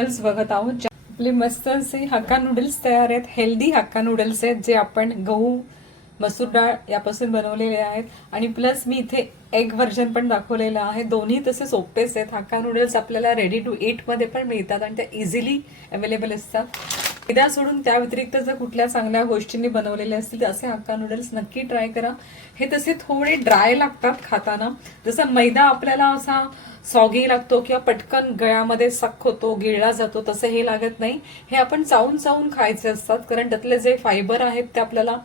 Noodles बघत आहोत. आपले मस्त असे हक्का नूडल्स तयार आहेत. हेल्दी हक्का नूडल्स आहेत जे आपण गहू मसूर डाळ यापासून बनवलेले आहेत. आणि प्लस मी इथे एग व्हर्जन पण दाखवलेलं आहे. दोन्ही तसे सोपेच आहेत. हक्का नूडल्स आपल्याला रेडी टू ईट मध्ये पण मिळतात आणि त्या इझिली अवेलेबल असतात. मैदा सोडून त्या व्यतिरिक्त जर कुठल्या चांगल्या गोष्टींनी बनवलेले असतील तर असे हक्का नूडल्स नक्की ट्राय करा. हे तसे थोडे ड्राय लागतात खाताना. जसं मैदा आपल्याला असा सॉगी लागतो किंवा पटकन गळ्यामध्ये सक होतो, गिळला जातो, तसं हे लागत नाही. हे आपण चावून चावून खायचे असतात कारण त्यातले जे फायबर आहेत ते आपल्याला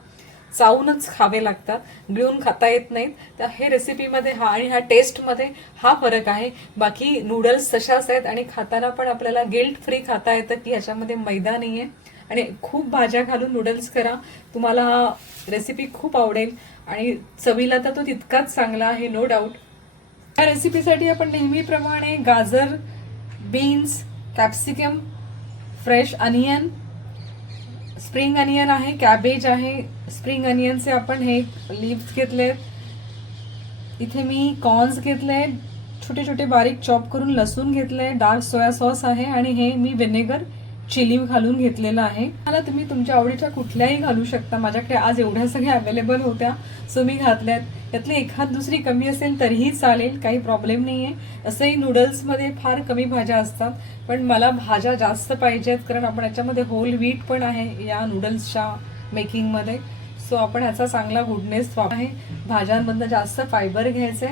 चावूनच खावे लागतात, गिळून खाता येत नाहीत. तर हे रेसिपीमध्ये हा आणि ह्या टेस्टमध्ये हा फरक आहे. बाकी नूडल्स तशाच आहेत आणि खाताना पण आपल्याला गिल्ट फ्री खाता येतं की ह्याच्यामध्ये मैदा नाही आहे. आणि खूप भाज्या घालून नूडल्स करा, तुम्हाला रेसिपी खूप आवडेल आणि चवीला तर तो तितकाच चांगला आहे, नो डाऊट. या रेसिपीसाठी आपण नेहमीप्रमाणे गाजर, beans, capsicum, fresh onion, spring onion आहे, कॅबेज आहे. स्प्रिंग अनियनचे आपण हे लीव्स घेतलेत. इथे मी कॉर्न्स घेतले, छोटे छोटे बारीक चॉप करून लसूण घेतले, डार्क सोया सॉस आहे आणि हे मी व्हिनेगर चिली घालून घेतलेलं आहे. मला तुम्ही तुमच्या आवडीच्या कुठल्याही घालू शकता. माझ्याकडे आज एवढ्या सगळ्या अवेलेबल होत्या सो मी घातल्यात. यातली एखाद दुसरी कमी असेल तरीही चालेल, काही प्रॉब्लेम नाही आहे. असंही नूडल्समध्ये फार कमी भाज्या असतात पण मला भाज्या जास्त पाहिजेत कारण आपण याच्यामध्ये होल व्हीट पण आहे या नूडल्सच्या मेकिंगमध्ये. सो आपण ह्याचा चांगला गुडनेस आहे. भाज्यांमधनं जास्त फायबर घ्यायचे.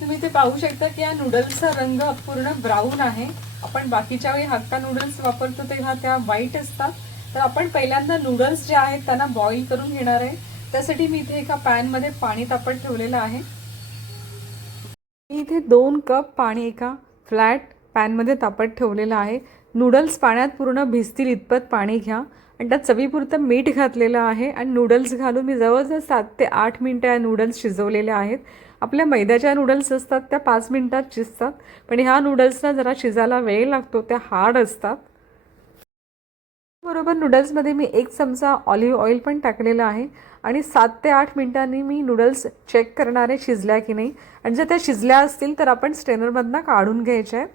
तुम्ही ते पाहू शकता की या नूडल्सचा रंग पूर्ण ब्राऊन आहे. आपण बाकीच्या वेळी हक्का नूडल्स वापरतो तेव्हा त्या व्हाईट असतात. तर आपण पहिल्यांदा नूडल्स जे आहेत त्यांना बॉईल करून घेणार आहे. त्यासाठी मी इथे एका पॅनमध्ये पाणी तापत ठेवलेलं आहे. मी इथे 2 कप पाणी एका फ्लॅट पॅनमध्ये तापत ठेवलेलं आहे. नूडल्स पाण्यात पूर्ण भिजतील इतपत पाणी घ्या आणि त्यात चवीपुरतं मीठ घातलेलं आहे आणि नूडल्स घालून मी जवळजवळ 7 ते 8 मिनिटं या नूडल्स शिजवलेले आहेत. आपल्या मैद्याच्या नूडल्स असतात त्या 5 मिनिटात शिजतात पण ह्या नूडल्सना जरा शिजायला वेळ लागतो, त्या हार्ड असतात. बरोबर नूडल्समध्ये मी 1 चमचा ऑलिव्ह ऑइल पण टाकलेलं आहे आणि 7 ते 8 मिनिटांनी मी नूडल्स चेक करणार आहे शिजल्या की नाही. आणि जर त्या शिजल्या असतील तर आपण स्ट्रेनरमधनं काढून घ्यायच्या आहेत.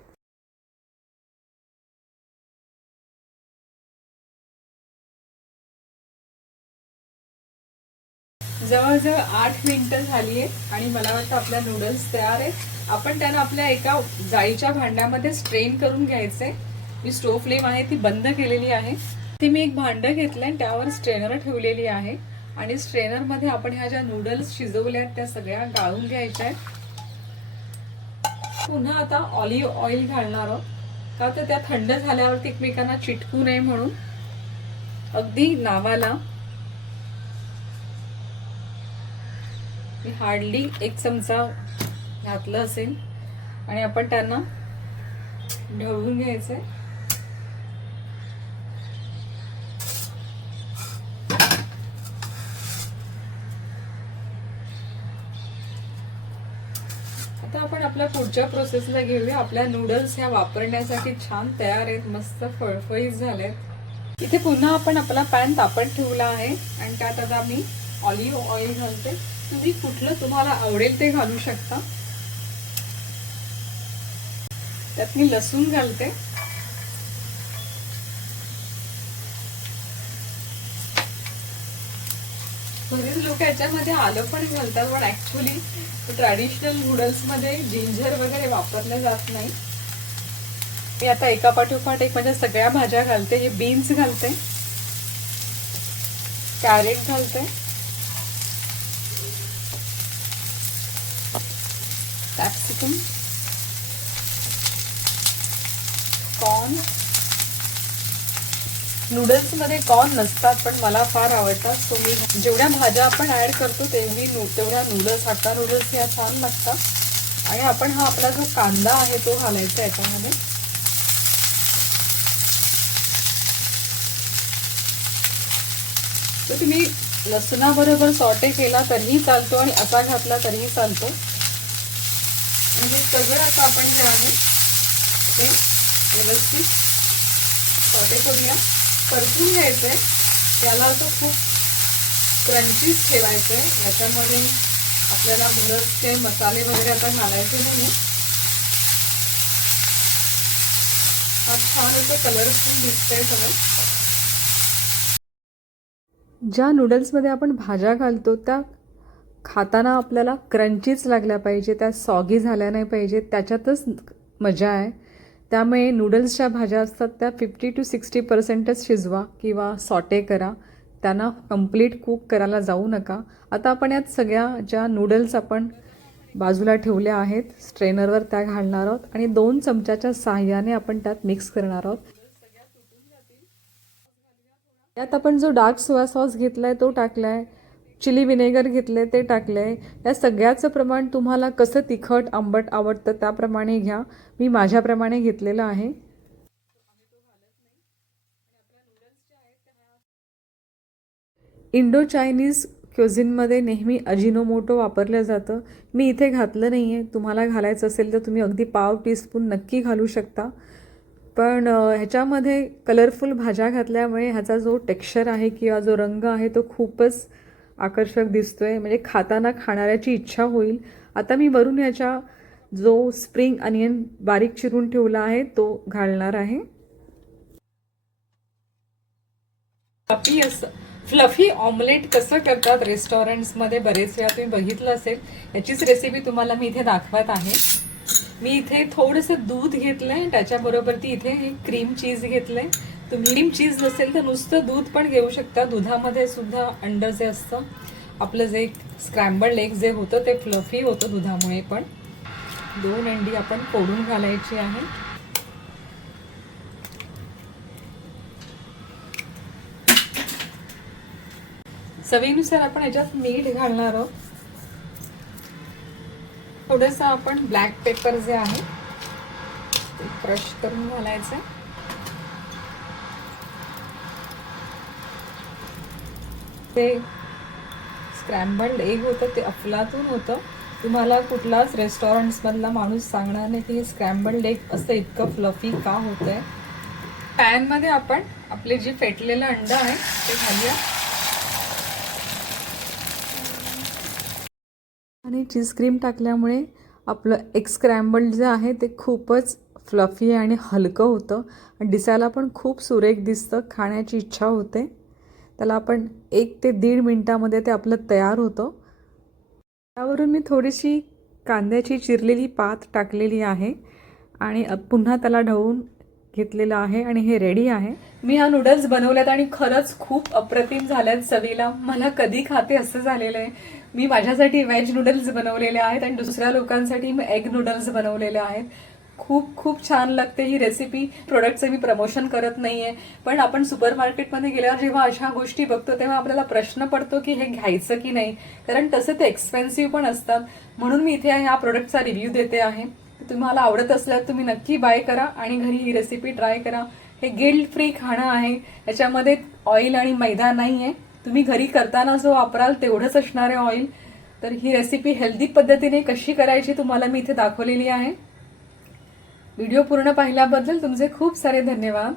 जवळजवळ 8 मिनिटं झाली आहेत आणि मला वाटतं आपल्या नूडल्स तयार आहेत. आपण त्यांना आपल्या एका जाळीच्या भांड्यामध्ये स्ट्रेन करून घ्यायचे. मी स्टोव फ्लेम आहे ती बंद केलेली आहे. ती मी एक भांडं घेतलंय आणि त्यावर स्ट्रेनर ठेवलेली आहे आणि स्ट्रेनरमध्ये आपण ह्या ज्या नूडल्स शिजवल्या आहेत त्या सगळ्या गाळून घ्यायच्या आहेत. पुन्हा आता ऑलिव्ह ऑइल घालणार आहोत का तर त्या थंड झाल्यावरती एकमेकांना चिटकू नये म्हणून. अगदी नावाला मी हार्डली 1 चमचा घातलं असेल आणि आपण त्यांना ढवळून घ्यायचंय. आता आपण आपल्या पुढच्या प्रोसेसला घेऊया. आपल्या नूडल्स ह्या वापरण्यासाठी छान तयार आहेत, मस्त फळफळीत झालेत. इथे पुन्हा आपण आपला पॅन तापत ठेवला आहे आणि त्यात आता मी ऑलिव्ह ऑइल घालते. तुम्ही कुठलं तुम्हाला आवडेल ते घालू शकता. त्यात मी लसूण घालते. बरेच लोक याच्यामध्ये आलं पण घालतात पण ऍक्च्युली ट्रॅडिशनल नूडल्स मध्ये जिंजर वगैरे वापरले जात नाही. मी आता एका पाठोपाठ एक माझ्या सगळ्या भाज्या घालते. हे बीन्स घालते, कॅरेट घालते, कॅप्सिकम, कॉर्न. नूडल्समध्ये कॉर्न नसतात पण मला फार आवडतात सो मी जेवढ्या भाज्या आपण ऍड करतो तेवढ्या नूडल्स हक्का नूडल्स ह्या छान लागतात. आणि आपण हा आपला जो कांदा आहे तो घालायचा याच्यामध्ये. तो तुम्ही लसणाबरोबर सॉटे केला तरीही चालतो आणि असा घातला तरीही चालतो. म्हणजे सगळं आता आपण जे आहे ते व्यवस्थित सॉटे करूया. परतून घ्यायचंय त्याला. असं खूप क्रंचीच ठेवायचंय. याच्यामध्ये आपल्याला बरेचसे मसाले वगैरे आता घालायचे नाही. छान असं कलरफुल दिसतंय सगळं. ज्या नूडल्समध्ये आपण भाज्या घालतो त्या खाताना आपल्याला क्रंचीच लागल्या पाहिजे, त्या सॉगी झाल्या नाही पाहिजे, त्याच्यातच मजा आहे. त्यामुळे नूडल्सच्या भाज्या असतात त्या 50-60%च शिजवा किंवा सॉटे करा. त्यांना कंप्लीट कुक करायला जाऊ नका. आता आपण यात सगळ्या ज्या नूडल्स आपण बाजूला ठेवल्या आहेत स्ट्रेनरवर त्या घालणार आहोत आणि 2 चमच्याच्या साहाय्याने आपण त्यात मिक्स करणार आहोत. यात आपण जो डार्क सोया सॉस घेतलाय तो टाकलाय, चिली विनेगर घेतले ते टाकले. या सगळ्याचं प्रमाण तुम्हाला कसं तिखट आंबट आवडतं त्याप्रमाणे घ्या. मी माझ्याप्रमाणे घेतलेलं आहे. इंडो चायनीज क्युझिनमध्ये नेहमी अजिनोमोटो वापरलं जातं. मी इथे घातलं नाही आहे. तुम्हाला घालायचं असेल तर तुम्ही अगदी पाव टीस्पून नक्की घालू शकता. पण ह्याच्यामध्ये कलरफुल भाज्या घातल्यामुळे ह्याचा जो टेक्स्चर आहे किंवा जो रंग आहे तो खूपच आकर्षक दिसतोय. म्हणजे खाताना खाणाऱ्याची इच्छा होईल. आता मी वरून ह्याच्या जो स्प्रिंग अनियन बारीक चिरून ठेवला आहे तो घालणार आहे. फ्लफी ऑमलेट कसं करतात रेस्टॉरंट्समध्ये बरेच वेळा तुम्ही बघितलं असेल. याचीच रेसिपी तुम्हाला मी इथे दाखवत आहे. मी इथे थोडंसं दूध घेतलंय, त्याच्याबरोबर ती इथे क्रीम चीज घेतलंय. तुम्ही क्रीम चीज नसेल तर नुसतं दूध पण घेऊ शकता. दुधामध्ये सुद्धा अंड जे असतं आपलं जे स्क्रॅम्बल्ड एग जे होतं ते फ्लफी होतं दुधामुळे. पण 2 अंडी आपण फोडून घालायची आहे. चवीनुसार आपण याच्यात मीठ घालणार आहोत. थोडंसं आपण ब्लॅक पेपर जे आहे ते क्रश करून घालायचं. ते स्क्रॅम्बल्ड एग होतं ते अफलातून होतं. तुम्हाला कुठलाच रेस्टॉरंट्समधला माणूस सांगणार नाही की हे स्क्रॅम्बल्ड एग असं इतकं फ्लफी का होतंय. पॅनमध्ये आपण आपले जे फेटलेलं अंड आहे ते घालूया आणि चीज क्रीम टाकल्यामुळे आपलं एग स्क्रॅम्बल्ड जे आहे ते खूपच फ्लफी आणि हलकं होतं आणि दिसायला पण खूप सुरेख दिसतं. खाण्याची इच्छा होते. त्याला आपण 1 ते 1.5 मिनटामध्ये ते आपलं तयार होतं. त्यावरून मी थोडीशी कांद्याची चिरलेली पात टाकलेली आहे आणि पुन्हा त्याला ढवळून घेतलेलं आहे आणि हे रेडी आहे. मी हा नूडल्स बनवल्यात आणि खरंच खूप अप्रतिम झाल्यात चवीला. मला कधी खाते असं झालेलं आहे. मी माझ्यासाठी व्हेज नूडल्स बनवलेले आहेत आणि दुसऱ्या लोकांसाठी मी एग नूडल्स बनवलेले आहेत. खूप खूप छान लागते ही रेसिपी. प्रोडक्टचं मी प्रमोशन करत नाहीये, पण आपण सुपर मार्केटमध्ये गेल्यावर जेव्हा अशा गोष्टी बघतो तेव्हा आपल्याला प्रश्न पडतो की हे घ्यायचं की नाही, कारण तसं ते एक्सपेन्सिव्ह पण असतात. म्हणून मी इथे ह्या प्रोडक्टचा रिव्ह्यू देते आहे. तुम्हाला आवडत असल्यास तुम्ही नक्की बाय करा आणि घरी ही रेसिपी ट्राय करा. हे गिल्ट फ्री खाणं आहे. याच्यामध्ये ऑइल आणि मैदा नाही आहे. तुम्ही घरी करताना जो वापराल तेवढंच असणार आहे ऑइल. तर ही रेसिपी हेल्दी पद्धतीने कशी करायची तुम्हाला मी इथे दाखवलेली आहे. व्हिडिओ पूर्ण पाहिल्याबद्दल तुमचे खूप सारे धन्यवाद.